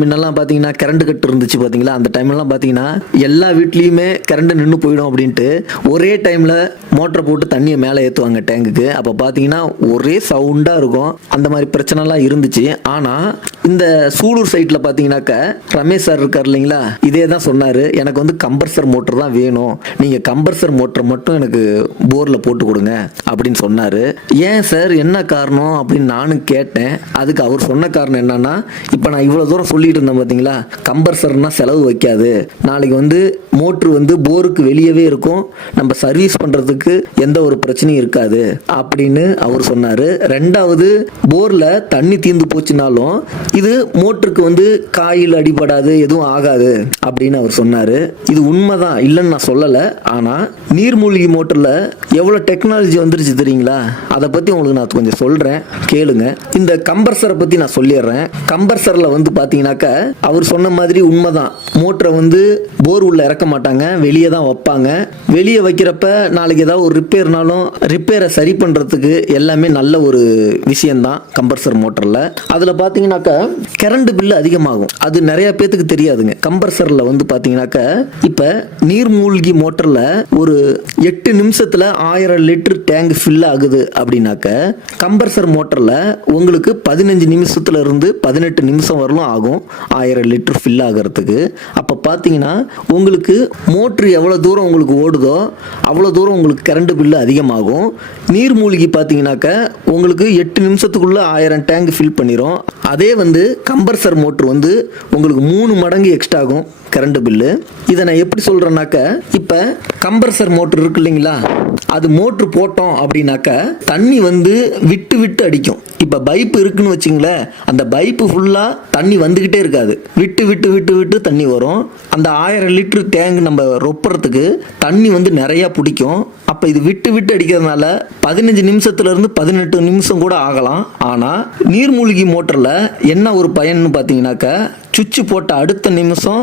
முன்னெல்லாம் பார்த்தீங்கன்னா current cut இருந்துச்சு பார்த்தீங்களா, அந்த டைம்லாம் பார்த்தீங்கன்னா எல்லா வீட்லேயுமே கரண்ட் நின்று போயிடும் அப்படின்ட்டு ஒரே டைமில் மோட்டரை போட்டு தண்ணியை மேலே ஏற்றுவாங்க டேங்குக்கு. அப்போ பார்த்தீங்கன்னா ஒரே சவுண்டாக இருக்கும். அந்த மாதிரி பிரச்சனைலாம் இருந்துச்சு. ஆனால் இந்த சூலூர் சைட்டில் பார்த்தீங்கன்னாக்க ரமேஷ் சார் இருக்கார் இல்லைங்களா, இதே தான் சொன்னார். எனக்கு வந்து கம்பர்சர் மோட்டர் தான் வேணும், நீங்கள் கம்பர்சர் மோட்டர் மட்டும் எனக்கு போரில் போட்டு கொடுங்க அப்படின்னு சொன்னார். ஏன் சார் என்ன காரணம் அப்படின்னு நானும் கேட்டேன். அதுக்கு அவர் சொன்ன காரணம் என்னன்னா, இப்போ நான் இவ்வளோ தூரம் சொல்லிட்டு இருந்தேன் பார்த்தீங்களா, கம்பர்சர்னா செலவு வைக்காது, நாளைக்கு வந்து மோட்ரு வந்து போருக்கு வெளியவே இருக்கும், நம்ம சர்வீஸ் பண்ணுறதுக்கு எந்த ஒரு பிரச்சனையும் இருக்காது அப்படின்னு அவர் சொன்னார். ரெண்டாவது, போரில் தண்ணி தீர்ந்து போச்சுனாலும் இது மோட்டருக்கு வந்து காயில் அடிபடாது, எதுவும் ஆகாது அப்படின்னு அவர் சொன்னார். இது உண்மைதான், இல்லைன்னு நான் சொல்லலை. ஆனால் நீர்மூழ்கி மோட்டரில் எவ்வளோ டெக்னாலஜி வந்துருச்சு தெரியுங்களா, அதை பற்றி உங்களுக்கு நான் கொஞ்சம் சொல்கிறேன், கேளுங்க. இந்த கம்பர்சரை பற்றி நான் சொல்லிடுறேன். கம்பர்சரில் வந்து பார்த்தீங்கன்னாக்க அவர் சொன்ன மாதிரி உண்மைதான், மோட்டரை வந்து போர் உள்ள இறக்க மாட்டாங்க, வெளியே தான் வைப்பாங்க. வெளியே வைக்கிறப்ப நாளைக்கு ஏதாவது ஒரு ரிப்பேர்னாலும் ரிப்பேரை சரி பண்ணுறதுக்கு எல்லாமே நல்ல ஒரு விஷயம்தான் கம்பர்சர் மோட்டரில். அதில் பார்த்தீங்கன்னாக்க கரண்ட் பில்லு அதிகமாகும், அது நிறைய பேத்துக்கு தெரியாதுங்க. கம்பர்சரில் வந்து பார்த்தீங்கன்னாக்க இப்போ நீர்மூழ்கி மோட்டரில் ஒரு 8 நிமிஷத்தில் 1000 லிட்டர் டேங்க் ஃபில் ஆகுது அப்படின்னாக்க கம்பர்சர் மோட்டரில் உங்களுக்கு 15 நிமிஷத்துல இருந்து 18 நிமிஷம் வரலும் ஆகும் 1000 லிட்டர் ஃபில் ஆகிறதுக்கு. அப்போ பார்த்தீங்கன்னா உங்களுக்கு மோட்ரு எவ்வளோ தூரம் உங்களுக்கு ஓடுதோ அவ்வளோ தூரம் உங்களுக்கு கரண்ட் பில்லு அதிகமாகும். நீர்மூழ்கி பார்த்தீங்கன்னாக்க உங்களுக்கு 8 நிமிஷத்துக்குள்ள 1000 டேங்க் ஃபில் பண்ணிடும். அதே வந்து கம்பர்சர் மோட்ரு வந்து உங்களுக்கு 3 மடங்கு எக்ஸ்ட்ரா ஆகும் கரண்ட் பில்லு. இதை நான் எப்படி சொல்கிறேன்னாக்க, இப்போ கம்பர்சர் மோட்ரு இருக்கு இல்லைங்களா, அது மோட்ரு போட்டோம் அப்படின்னாக்க தண்ணி வந்து விட்டு விட்டு அடிக்கும். இப்போ பைப்பு இருக்குன்னு வச்சிங்களேன், அந்த பைப்பு ஃபுல்லாக தண்ணி வந்துக்கிட்டே இருக்காது, விட்டு விட்டு விட்டு விட்டு தண்ணி வரும். அந்த 1000 லிட்டர் டேங்க் நம்ம ரொப்புறதுக்கு தண்ணி வந்து நிறையா பிடிக்கும். அப்போ இது விட்டு விட்டு அடிக்கிறதுனால 15 நிமிஷத்துலேருந்து 18 நிமிஷம் கூட ஆகலாம். ஆனால் நீர்மூழ்கி மோட்டரில் என்ன ஒரு பயன்னு பார்த்தீங்கன்னாக்க, சுவிட்ச் போட்ட அடுத்த நிமிஷம்